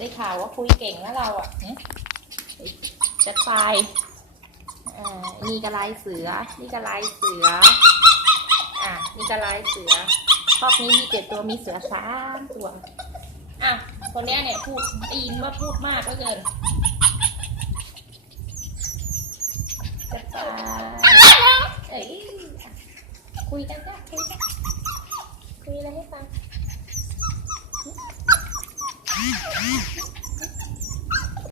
ได้ข่าวว่าคุยเก่งนะเราอ่ะจะตายนี่กระลายเสือนี่กระลายเสือนี่กระลายเสือคอกนี้มี7 ตัวมีเสือ3 ตัวคนนี้เนี่ยพูดได้ยินว่าพูดมากก็เกินจะตายคุยกันจ้ะคุยอะไรให้ฟัง